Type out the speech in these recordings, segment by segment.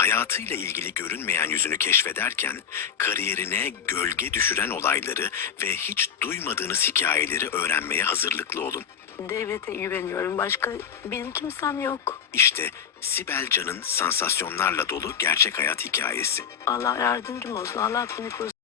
hayatıyla ilgili görünmeyen yüzünü keşfederken kariyerine gölge düşüren olayları ve hiç duymadığınız hikayeleri öğrenmeye hazırlıklı olun. Devlete güveniyorum. Başka benim kimsem yok. İşte Sibel Can'ın sansasyonlarla dolu gerçek hayat hikayesi. Allah yardımcım olsun. Allah beni korusun.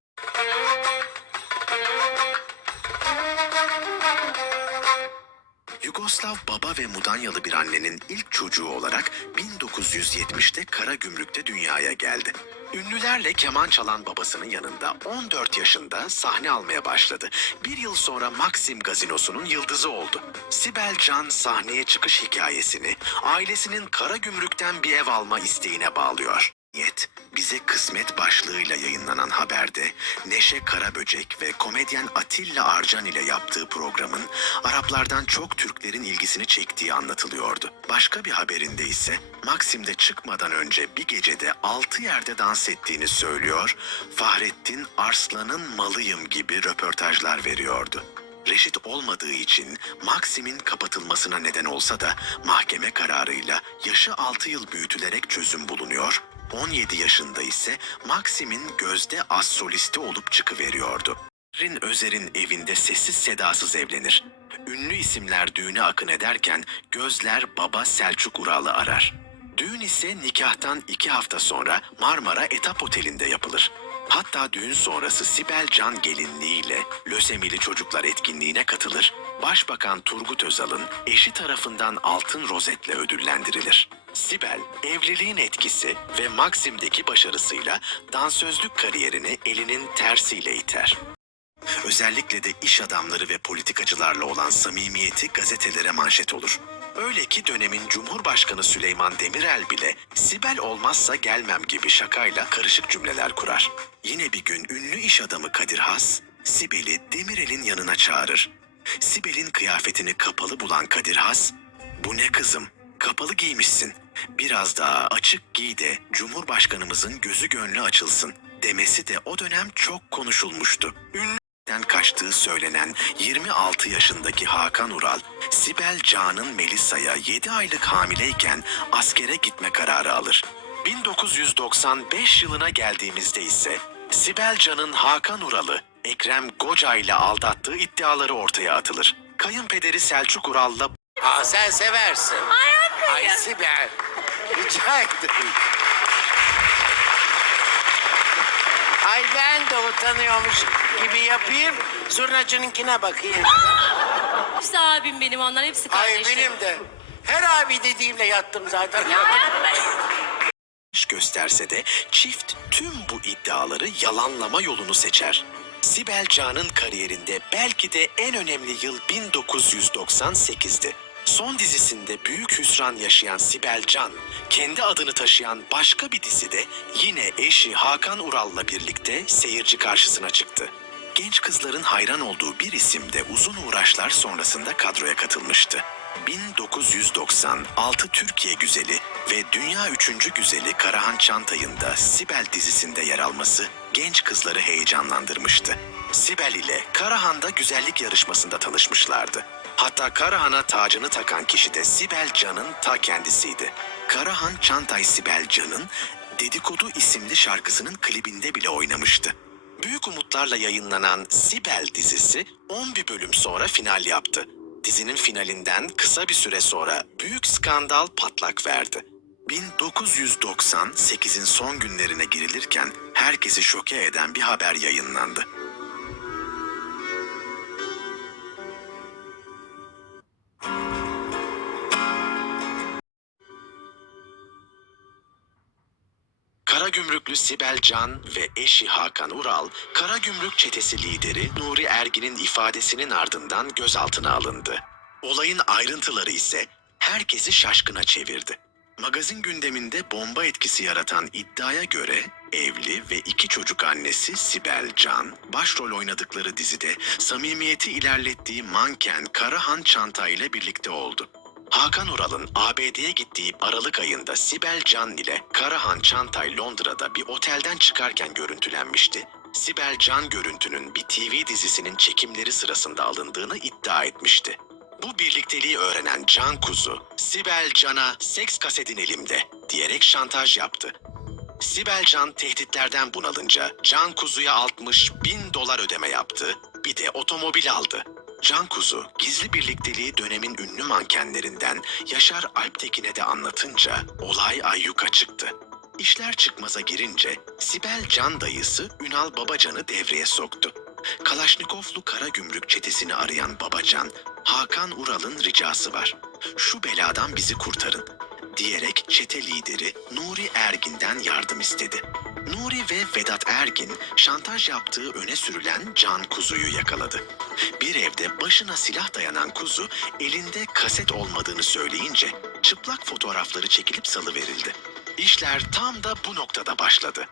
Yugoslav baba ve Mudanyalı bir annenin ilk çocuğu olarak 1970'te Karagümrük'te dünyaya geldi. Ünlülerle keman çalan babasının yanında 14 yaşında sahne almaya başladı. Bir yıl sonra Maxim Gazinosu'nun yıldızı oldu. Sibel Can sahneye çıkış hikayesini ailesinin Karagümrük'ten bir ev alma isteğine bağlıyor. Niyet, bize kısmet başlığıyla yayınlanan haberde Neşe Karaböcek ve komedyen Atilla Arcan ile yaptığı programın Araplardan çok Türklerin ilgisini çektiği anlatılıyordu. Başka bir haberinde ise Maksim'de çıkmadan önce bir gecede altı yerde dans ettiğini söylüyor, Fahrettin Arslan'ın malıyım gibi röportajlar veriyordu. Reşit olmadığı için Maksim'in kapatılmasına neden olsa da mahkeme kararıyla yaşı 6 yıl büyütülerek çözüm bulunuyor. 17 yaşında ise Maksim'in gözde az solisti olup çıkıveriyordu. Rin Özer'in evinde sessiz sedasız evlenir. Ünlü isimler düğüne akın ederken gözler baba Selçuk Ural'ı arar. Düğün ise nikahtan iki hafta sonra Marmara Etap Oteli'nde yapılır. Hatta düğün sonrası Sibel Can gelinliğiyle lösemili çocuklar etkinliğine katılır. Başbakan Turgut Özal'ın eşi tarafından altın rozetle ödüllendirilir. Sibel, evliliğin etkisi ve Maksim'deki başarısıyla dansözlük kariyerini elinin tersiyle iter. Özellikle de iş adamları ve politikacılarla olan samimiyeti gazetelere manşet olur. Öyle ki dönemin Cumhurbaşkanı Süleyman Demirel bile Sibel olmazsa gelmem gibi şakayla karışık cümleler kurar. Yine bir gün ünlü iş adamı Kadir Has, Sibel'i Demirel'in yanına çağırır. Sibel'in kıyafetini kapalı bulan Kadir Has, bu ne kızım, kapalı giymişsin. Biraz daha açık giy de Cumhurbaşkanımızın gözü gönlü açılsın demesi de o dönem çok konuşulmuştu. Ünlü kaçtığı söylenen 26 yaşındaki Hakan Ural, Sibel Can'ın Melisa'ya 7 aylık hamileyken askere gitme kararı alır. 1995 yılına geldiğimizde ise Sibel Can'ın Hakan Ural'ı Ekrem Goca ile aldattığı iddiaları ortaya atılır. Kayınpederi Selçuk Ural'la Aa, sen seversin. Ay Ay Sibel. Rica ederim. Ay ben de utanıyormuş gibi yapayım. Zurnacınınkine bakayım. Hepsi abim benim onlar hepsi Ay kardeşim. benim de. Her abi dediğimle yattım zaten. gösterse de çift tüm bu iddiaları yalanlama yolunu seçer. Sibel Can'ın kariyerinde belki de en önemli yıl 1998'di. Son dizisinde büyük hüsran yaşayan Sibel Can, kendi adını taşıyan başka bir dizide yine eşi Hakan Ural'la birlikte seyirci karşısına çıktı. Genç kızların hayran olduğu bir isim de uzun uğraşlar sonrasında kadroya katılmıştı. 1996 Türkiye Güzeli ve Dünya Üçüncü Güzeli Karahan Çantay'ın da Sibel dizisinde yer alması genç kızları heyecanlandırmıştı. Sibel ile Karahan'da güzellik yarışmasında tanışmışlardı. Hatta Karahan'a tacını takan kişi de Sibel Can'ın ta kendisiydi. Karahan Çantay Sibel Can'ın Dedikodu isimli şarkısının klibinde bile oynamıştı. Büyük umutlarla yayınlanan Sibel dizisi 11 bölüm sonra final yaptı. Dizinin finalinden kısa bir süre sonra büyük skandal patlak verdi. 1998'in son günlerine girilirken herkesi şoke eden bir haber yayınlandı. Karagümrüklü Sibel Can ve eşi Hakan Ural, Karagümrük çetesi lideri Nuri Ergin'in ifadesinin ardından gözaltına alındı. Olayın ayrıntıları ise herkesi şaşkına çevirdi. Magazin gündeminde bomba etkisi yaratan iddiaya göre evli ve iki çocuk annesi Sibel Can, başrol oynadıkları dizide samimiyeti ilerlettiği manken Karahan Çanta ile birlikte oldu. Hakan Ural'ın ABD'ye gittiği Aralık ayında Sibel Can ile Karahan Çantay Londra'da bir otelden çıkarken görüntülenmişti. Sibel Can görüntünün bir TV dizisinin çekimleri sırasında alındığını iddia etmişti. Bu birlikteliği öğrenen Can Kuzu, Sibel Can'a seks kasetin elimde diyerek şantaj yaptı. Sibel Can tehditlerden bunalınca Can Kuzu'ya 60 bin dolar ödeme yaptı. Bir de otomobil aldı. Can Kuzu gizli birlikteliği dönemin ünlü mankenlerinden Yaşar Alptekin'e de anlatınca olay ayyuka çıktı. İşler çıkmaza girince Sibel Can dayısı Ünal Babacan'ı devreye soktu. Kalaşnikovlu kara gümrük çetesini arayan Babacan, Hakan Ural'ın ricası var. Şu beladan bizi kurtarın diyerek çete lideri Nuri Ergin'den yardım istedi. Nuri ve Vedat Ergin şantaj yaptığı öne sürülen Can Kuzu'yu yakaladı. Bir evde başına silah dayanan Kuzu elinde kaset olmadığını söyleyince çıplak fotoğrafları çekilip salıverildi. İşler tam da bu noktada başladı.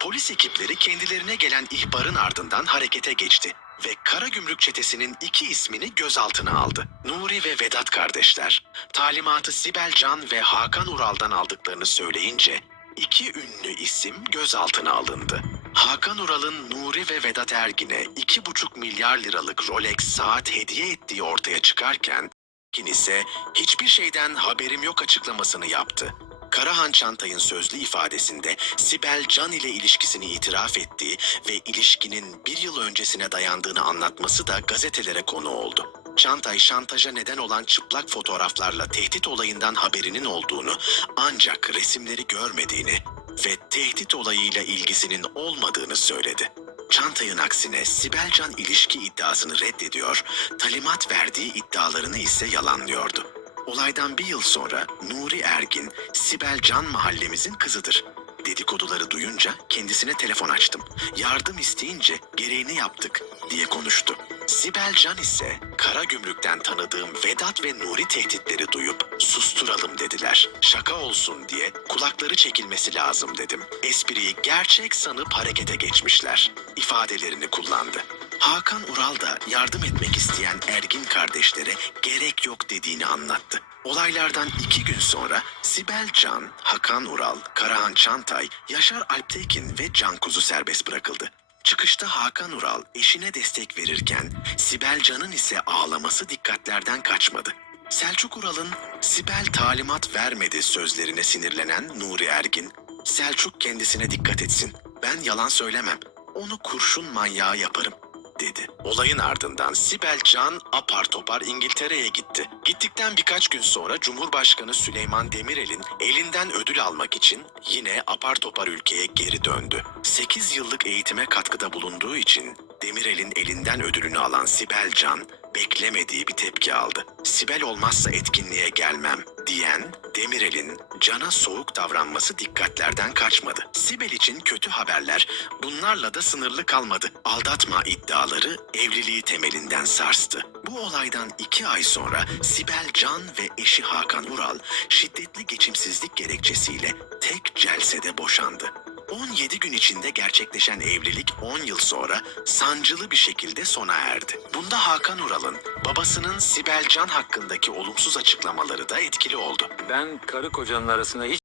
Polis ekipleri kendilerine gelen ihbarın ardından harekete geçti ve Karagümrük çetesinin iki ismini gözaltına aldı. Nuri ve Vedat kardeşler talimatı Sibel Can ve Hakan Ural'dan aldıklarını söyleyince iki ünlü isim gözaltına alındı. Hakan Ural'ın Nuri ve Vedat Ergin'e iki buçuk milyar liralık Rolex saat hediye ettiği ortaya çıkarken Ergin ise hiçbir şeyden haberim yok açıklamasını yaptı. Karahan Çantay'ın sözlü ifadesinde Sibel Can ile ilişkisini itiraf ettiği ve ilişkinin bir yıl öncesine dayandığını anlatması da gazetelere konu oldu. Çantay şantaja neden olan çıplak fotoğraflarla tehdit olayından haberinin olduğunu ancak resimleri görmediğini ve tehdit olayıyla ilgisinin olmadığını söyledi. Çantay'ın aksine Sibel Can ilişki iddiasını reddediyor, talimat verdiği iddialarını ise yalanlıyordu. Olaydan bir yıl sonra Nuri Ergin, Sibel Can mahallemizin kızıdır. Dedikoduları duyunca kendisine telefon açtım. Yardım isteyince gereğini yaptık diye konuştu. Sibel Can ise Karagümrük'ten tanıdığım Vedat ve Nuri tehditleri duyup susturalım dediler. Şaka olsun diye kulakları çekilmesi lazım dedim. Espriyi gerçek sanıp harekete geçmişler. İfadelerini kullandı. Hakan Ural da yardım etmek isteyen Ergin kardeşlere gerek yok dediğini anlattı. Olaylardan iki gün sonra Sibel Can, Hakan Ural, Karahan Çantay, Yaşar Alptekin ve Can Kuzu serbest bırakıldı. Çıkışta Hakan Ural eşine destek verirken Sibel Can'ın ise ağlaması dikkatlerden kaçmadı. Selçuk Ural'ın Sibel talimat vermedi sözlerine sinirlenen Nuri Ergin, Selçuk kendisine dikkat etsin. Ben yalan söylemem. Onu kurşun manyağı yaparım dedi. Olayın ardından Sibel Can apar topar İngiltere'ye gitti. Gittikten birkaç gün sonra Cumhurbaşkanı Süleyman Demirel'in elinden ödül almak için yine apar topar ülkeye geri döndü. 8 yıllık eğitime katkıda bulunduğu için Demirel'in elinden ödülünü alan Sibel Can beklemediği bir tepki aldı. Sibel olmazsa etkinliğe gelmem diyen Demirel'in Can'a soğuk davranması dikkatlerden kaçmadı. Sibel için kötü haberler bunlarla da sınırlı kalmadı. Aldatma iddiaları evliliği temelinden sarstı. Bu olaydan iki ay sonra Sibel Can ve eşi Hakan Ural şiddetli geçimsizlik gerekçesiyle tek celsede boşandı. 17 gün içinde gerçekleşen evlilik 10 yıl sonra sancılı bir şekilde sona erdi. Bunda Hakan Ural'ın babasının Sibel Can hakkındaki olumsuz açıklamaları da etkili oldu. Ben karı kocanın arasında hiç